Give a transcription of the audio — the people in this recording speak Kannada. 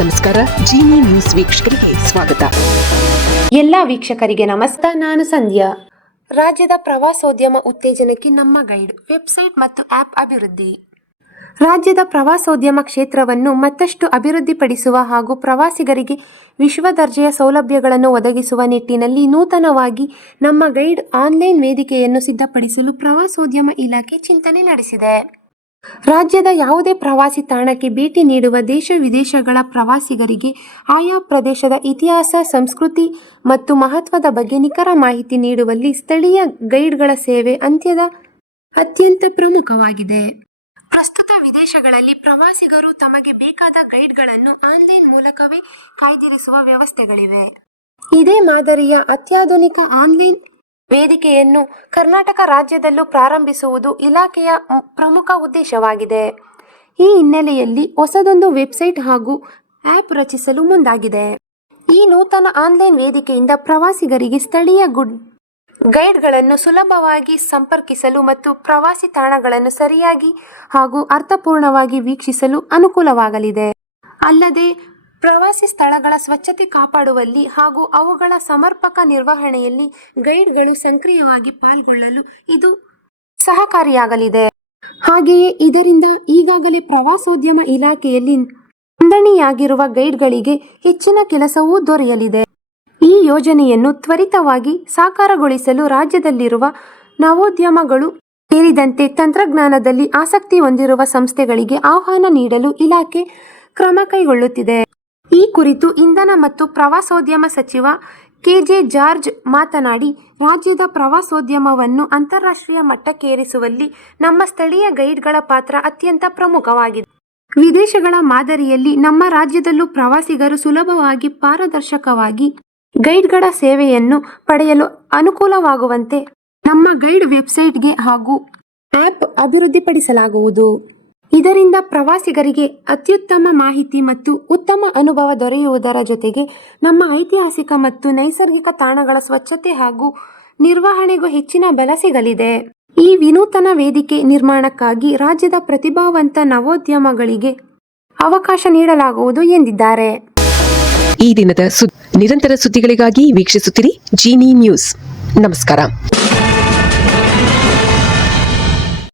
ನಮಸ್ಕಾರ. ಜೀನಿ ನ್ಯೂಸ್ ವೀಕ್ಷಕರಿಗೆ ಸ್ವಾಗತ. ಎಲ್ಲ ವೀಕ್ಷಕರಿಗೆ ನಮಸ್ಕಾರ. ನಾನು ಸಂಧ್ಯಾ. ರಾಜ್ಯದ ಪ್ರವಾಸೋದ್ಯಮ ಉತ್ತೇಜನಕ್ಕೆ ನಮ್ಮ ಗೈಡ್ ವೆಬ್ಸೈಟ್ ಮತ್ತು ಆ್ಯಪ್ ಅಭಿವೃದ್ಧಿ. ರಾಜ್ಯದ ಪ್ರವಾಸೋದ್ಯಮ ಕ್ಷೇತ್ರವನ್ನು ಮತ್ತಷ್ಟು ಅಭಿವೃದ್ಧಿಪಡಿಸುವ ಹಾಗೂ ಪ್ರವಾಸಿಗರಿಗೆ ವಿಶ್ವ ದರ್ಜೆಯ ಸೌಲಭ್ಯಗಳನ್ನು ಒದಗಿಸುವ ನಿಟ್ಟಿನಲ್ಲಿ ನೂತನವಾಗಿ ನಮ್ಮ ಗೈಡ್ ಆನ್ಲೈನ್ ವೇದಿಕೆಯನ್ನು ಸಿದ್ಧಪಡಿಸಲು ಪ್ರವಾಸೋದ್ಯಮ ಇಲಾಖೆ ಚಿಂತನೆ ನಡೆಸಿದೆ. ರಾಜ್ಯದ ಯಾವುದೇ ಪ್ರವಾಸಿ ತಾಣಕ್ಕೆ ಭೇಟಿ ನೀಡುವ ದೇಶ ವಿದೇಶಗಳ ಪ್ರವಾಸಿಗರಿಗೆ ಆಯಾ ಪ್ರದೇಶದ ಇತಿಹಾಸ, ಸಂಸ್ಕೃತಿ ಮತ್ತು ಮಹತ್ವದ ಬಗ್ಗೆ ನಿಖರ ಮಾಹಿತಿ ನೀಡುವಲ್ಲಿ ಸ್ಥಳೀಯ ಗೈಡ್ಗಳ ಸೇವೆ ಅತ್ಯಂತ ಪ್ರಮುಖವಾಗಿದೆ. ಪ್ರಸ್ತುತ ವಿದೇಶಗಳಲ್ಲಿ ಪ್ರವಾಸಿಗರು ತಮಗೆ ಬೇಕಾದ ಗೈಡ್ಗಳನ್ನು ಆನ್ಲೈನ್ ಮೂಲಕವೇ ಕಾಯ್ದಿರಿಸುವ ವ್ಯವಸ್ಥೆಗಳಿವೆ. ಇದೇ ಮಾದರಿಯ ಅತ್ಯಾಧುನಿಕ ಆನ್ಲೈನ್ ವೇದಿಕೆಯನ್ನು ಕರ್ನಾಟಕ ರಾಜ್ಯದಲ್ಲೂ ಪ್ರಾರಂಭಿಸುವುದು ಇಲಾಖೆಯ ಪ್ರಮುಖ ಉದ್ದೇಶವಾಗಿದೆ. ಈ ಹಿನ್ನೆಲೆಯಲ್ಲಿ ಹೊಸದೊಂದು ವೆಬ್ಸೈಟ್ ಹಾಗೂ ಆ್ಯಪ್ ರಚಿಸಲು ಮುಂದಾಗಿದೆ. ಈ ನೂತನ ಆನ್ಲೈನ್ ವೇದಿಕೆಯಿಂದ ಪ್ರವಾಸಿಗರಿಗೆ ಸ್ಥಳೀಯ ಗೈಡ್ಗಳನ್ನು ಸುಲಭವಾಗಿ ಸಂಪರ್ಕಿಸಲು ಮತ್ತು ಪ್ರವಾಸಿ ತಾಣಗಳನ್ನು ಸರಿಯಾಗಿ ಹಾಗೂ ಅರ್ಥಪೂರ್ಣವಾಗಿ ವೀಕ್ಷಿಸಲು ಅನುಕೂಲವಾಗಲಿದೆ. ಅಲ್ಲದೆ ಪ್ರವಾಸಿ ಸ್ಥಳಗಳ ಸ್ವಚ್ಛತೆ ಕಾಪಾಡುವಲ್ಲಿ ಹಾಗೂ ಅವುಗಳ ಸಮರ್ಪಕ ನಿರ್ವಹಣೆಯಲ್ಲಿ ಗೈಡ್ಗಳು ಸಕ್ರಿಯವಾಗಿ ಪಾಲ್ಗೊಳ್ಳಲು ಇದು ಸಹಕಾರಿಯಾಗಲಿದೆ. ಹಾಗೆಯೇ ಇದರಿಂದ ಈಗಾಗಲೇ ಪ್ರವಾಸೋದ್ಯಮ ಇಲಾಖೆಯಲ್ಲಿ ನೋಂದಣಿಯಾಗಿರುವ ಗೈಡ್ಗಳಿಗೆ ಹೆಚ್ಚಿನ ಕೆಲಸವೂ ದೊರೆಯಲಿದೆ. ಈ ಯೋಜನೆಯನ್ನು ತ್ವರಿತವಾಗಿ ಸಾಕಾರಗೊಳಿಸಲು ರಾಜ್ಯದಲ್ಲಿರುವ ನವೋದ್ಯಮಗಳು ಸೇರಿದಂತೆ ತಂತ್ರಜ್ಞಾನದಲ್ಲಿ ಆಸಕ್ತಿ ಹೊಂದಿರುವ ಸಂಸ್ಥೆಗಳಿಗೆ ಆಹ್ವಾನ ನೀಡಲು ಇಲಾಖೆ ಕ್ರಮ ಕೈಗೊಳ್ಳುತ್ತಿದೆ. ಈ ಕುರಿತು ಇಂಧನ ಮತ್ತು ಪ್ರವಾಸೋದ್ಯಮ ಸಚಿವ ಕೆ.ಜೆ. ಜಾರ್ಜ್ ಮಾತನಾಡಿ, ರಾಜ್ಯದ ಪ್ರವಾಸೋದ್ಯಮವನ್ನು ಅಂತಾರಾಷ್ಟ್ರೀಯ ಮಟ್ಟಕ್ಕೇರಿಸುವಲ್ಲಿ ನಮ್ಮ ಸ್ಥಳೀಯ ಗೈಡ್ಗಳ ಪಾತ್ರ ಅತ್ಯಂತ ಪ್ರಮುಖವಾಗಿದೆ. ವಿದೇಶಗಳ ಮಾದರಿಯಲ್ಲಿ ನಮ್ಮ ರಾಜ್ಯದಲ್ಲೂ ಪ್ರವಾಸಿಗರು ಸುಲಭವಾಗಿ, ಪಾರದರ್ಶಕವಾಗಿ ಗೈಡ್ಗಳ ಸೇವೆಯನ್ನು ಪಡೆಯಲು ಅನುಕೂಲವಾಗುವಂತೆ ನಮ್ಮ ಗೈಡ್ ವೆಬ್ಸೈಟ್ಗೆ ಹಾಗೂ ಆ್ಯಪ್ ಅಭಿವೃದ್ಧಿಪಡಿಸಲಾಗುವುದು. ಇದರಿಂದ ಪ್ರವಾಸಿಗರಿಗೆ ಅತ್ಯುತ್ತಮ ಮಾಹಿತಿ ಮತ್ತು ಉತ್ತಮ ಅನುಭವ ದೊರೆಯುವುದರ ಜೊತೆಗೆ ನಮ್ಮ ಐತಿಹಾಸಿಕ ಮತ್ತು ನೈಸರ್ಗಿಕ ತಾಣಗಳ ಸ್ವಚ್ಛತೆ ಹಾಗೂ ನಿರ್ವಹಣೆಗೂ ಹೆಚ್ಚಿನ ಬಲ ಸಿಗಲಿದೆ. ಈ ವಿನೂತನ ವೇದಿಕೆ ನಿರ್ಮಾಣಕ್ಕಾಗಿ ರಾಜ್ಯದ ಪ್ರತಿಭಾವಂತ ನವೋದ್ಯಮಗಳಿಗೆ ಅವಕಾಶ ನೀಡಲಾಗುವುದು ಎಂದಿದ್ದಾರೆ. ಈ ದಿನದ ನಿರಂತರ ಸುದ್ದಿಗಳಿಗಾಗಿ ವೀಕ್ಷಿಸುತ್ತಿರಿ ಜೀನಿ ನ್ಯೂಸ್. ನಮಸ್ಕಾರ.